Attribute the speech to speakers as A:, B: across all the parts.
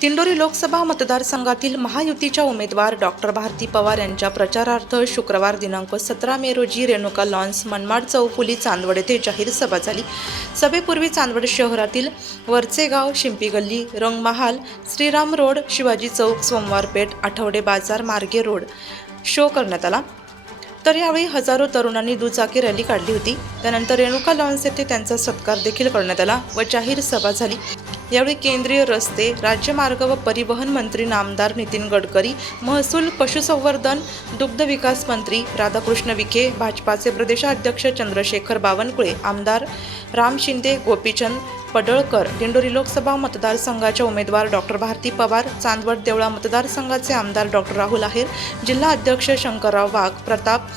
A: दिंडोरी लोकसभा मतदारसंघातील महायुतीच्या उमेदवार डॉक्टर भारती पवार यांच्या प्रचारार्थ शुक्रवार दिनांक सतरा मे रोजी रेणुका लॉन्स मनमाड चौफुली चांदवड येथे जाहीर सभा झाली. सभेपूर्वी चांदवड शहरातील वरचेगाव शिंपी गल्ली रंगमहाल श्रीराम रोड शिवाजी चौक सोमवारपेठ आठवडे बाजार मार्गे रोड शो करण्यात आला. तर यावेळी हजारो तरुणांनी दुचाकी रॅली काढली होती. त्यानंतर रेणुका लॉन्स येथे त्यांचा सत्कार देखील करण्यात आला व जाहीर सभा झाली. यावेळी केंद्रीय रस्ते राज्यमार्ग व परिवहन मंत्री नामदार नितीन गडकरी महसूल पशुसंवर्धन दुग्ध विकास मंत्री राधाकृष्ण विखे भाजपाचे प्रदेशाध्यक्ष चंद्रशेखर बावनकुळे आमदार राम शिंदे गोपीचंद पडळकर दिंडोरी लोकसभा मतदारसंघाच्या उमेदवार डॉक्टर भारती पवार चांदवड देवळा मतदारसंघाचे आमदार डॉक्टर राहुल आहेर जिल्हा अध्यक्ष शंकरराव वाघ प्रताप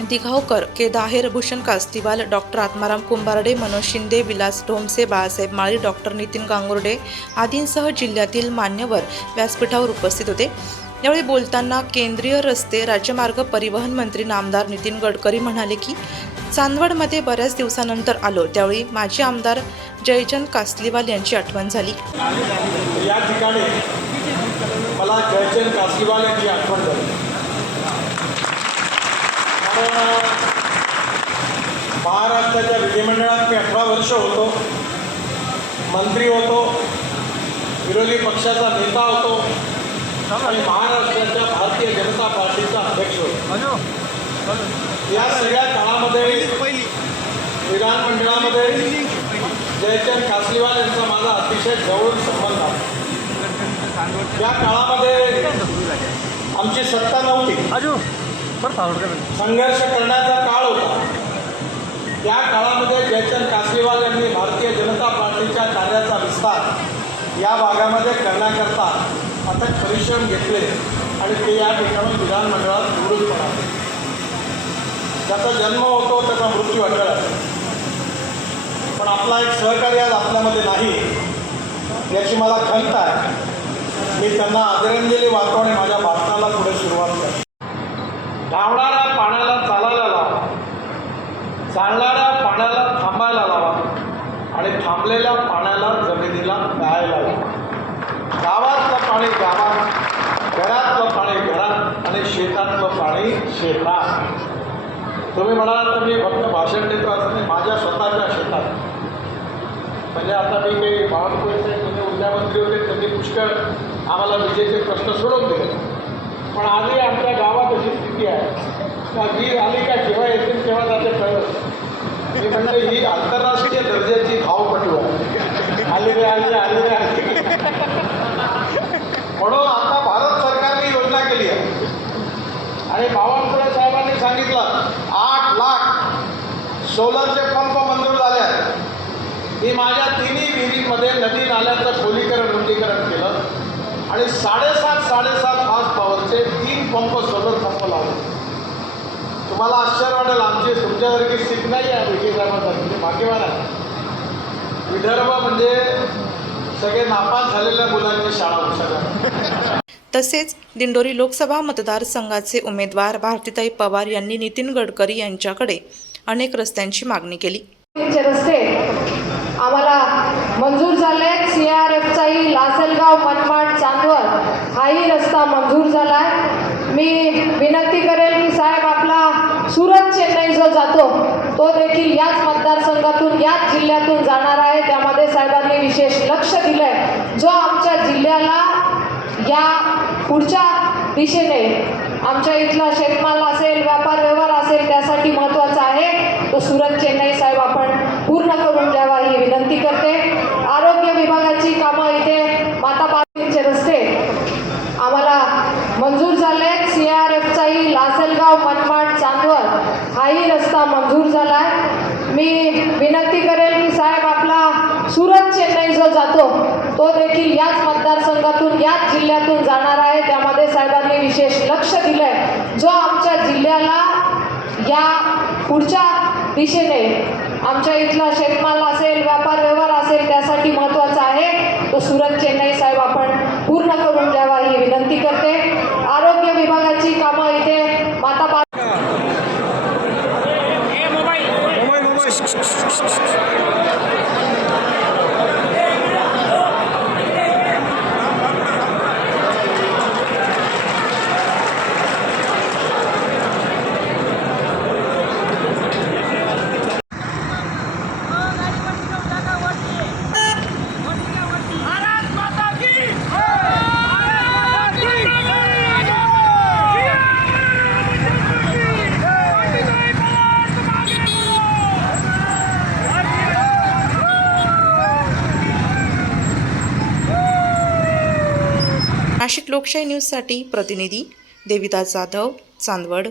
A: दिघावकर केदाहेर भूषण कास्तीवाल डॉक्टर आत्माराम कुंभारडे मनोज शिंदे विलास ढोमसे बाळासाहेब माळी डॉक्टर नितीन गांगुर्डे आदींसह जिल्ह्यातील मान्यवर व्यासपीठावर उपस्थित होते. यावेळी बोलताना केंद्रीय रस्ते राज्यमार्ग परिवहन मंत्री नामदार नितीन गडकरी म्हणाले की चांदवडमध्ये बऱ्याच दिवसानंतर आलो त्यावेळी माजी आमदार जयचंद कासलीवाल यांची आठवण झाली.
B: या ठिकाणी मला जयचंद कासलीवाल यांची आठवण झाली. कारण महाराष्ट्राच्या विधिमंडळात मी अठरा वर्ष होतो. मंत्री होतो. विरोधी पक्षाचा नेता होतो. आणि महाराष्ट्राच्या भारतीय जनता पार्टीचा अध्यक्ष होतो. या सगळ्या काळामध्ये विधानमंडळामध्ये जयचंद कासलीवाल यांचा माझा अतिशय जवळून संबंध आहे. या काळामध्ये आमची सत्ता नव्हती. संघर्ष करण्याचा काळ होता. त्या काळामध्ये जयचंद कासरीवाल यांनी भारतीय जनता पार्टीच्या कार्याचा विस्तार या भागामध्ये करण्याकरता अथक परिश्रम घेतले आणि ते या ठिकाणी विधानमंडळात निवडून पडाले ज्याचा जन्म होतो त्याचा मृत्यू अटळ पण आपला एक सहकार्य आज आपल्यामध्ये नाही याची मला खंत आहे. मी त्यांना आदरांजली वाचवणे माझ्या भाषणाला पुढे सुरुवात करतो. धावणाऱ्या पाण्याला चालायला लावा. चालणाऱ्या पाण्याला थांबायला लावा. आणि थांबलेल्या पाण्याला जमिनीला प्यायला लावा. गावातलं पाणी गावात घरातलं पाणी घरात आणि शेतातलं पाणी शेतात तुम्ही म्हणाल तर मी फक्त भाषण देतो असं नाही माझ्या स्वतःच्या शेतात. म्हणजे आता मी काही बावनकुळे साहेब म्हणजे ऊर्जा होते त्यांनी पुष्कळ आम्हाला विजेचे प्रश्न सोडवून दिले. पण आजही आमच्या आहे का आली का? केव्हा येतील केव्हा जाते कळत मी म्हणजे ही आंतरराष्ट्रीय दर्जाची धावपटू आहे. आली रे आली आली रे आली म्हणून आता भारत सरकारने योजना केली आहे. आणि बावनकुळे साहेबांनी सांगितलं आठ लाख सोलरचे पंप मंजूर झाले आहेत. मी माझ्या तिन्ही विहिरीमध्ये नदी नाल्याचं खोलीकरण रुंदीकरण केलं. आणि साडेसात साडेसात फास्ट पॉवरचे तीन पंप सोलर लावले तुम्हाला आश्चर्य वाटेल आमची तुमच्यासारखी स्थित नाही आहे विजय साहेबांसारखी भाग्यवान आहे. विदर्भ म्हणजे सगळे नापास झालेल्या मुलांची शाळा सगळ्या
A: तसेच दिंडोरी लोकसभा मतदारसंघाचे उमेदवार भारतीताई पवार यांनी नितीन गडकरी यांच्याकडे अनेक रस्त्यांची मागणी केली.
C: रस्ते आम्हाला मंजूर झाले सी आर एफचाही लासलगाव मनमाड चांदवड हाही रस्ता मंजूर झाला आहे मी विनंती करेल की साहेब आपला सुरत चेन्नई जो जातो तो देखील याच मतदारसंघातून याच जिल्ह्यातून जाणार आहे. त्यामध्ये साहेबांनी विशेष लक्ष दिलं आहे जो आमच्या जिल्ह्याला या पुढच्या दिशेने आमच्या इथला शेतमाल असेल व्यापार व्यवहार असेल त्यासाठी महत्त्वाचा आहे तो सुरत चेन्नई साहेब आपण पूर्ण करून द्यावा ही विनंती करते आरोग्य विभागाची कामं इथे माता पार्वतीचे रस्ते आम्हाला मंजूर झाले सी आर एफचाही लासलगाव मनमाड चांदवड हाही रस्ता मंजूर झाला आहे मी विनंती करेल की साहेब आपला सुरत चेन्नई जो जातो तो देखील याच मतदारसंघातून याच जिल्ह्यातून जाणार आहे. त्यामध्ये साहेबांनी विशेष लक्ष दिलं आहे जो आमच्या जिल्ह्याला या पुढच्या दिशेने आमच्या इथला शेतमाल असेल व्यापार व्यवहार असेल त्यासाठी महत्त्वाचा आहे तो सुरत चेन्नई.
A: नाशिक लोकशाही न्यूजसाठी प्रतिनिधी देविदास जाधव चांदवड.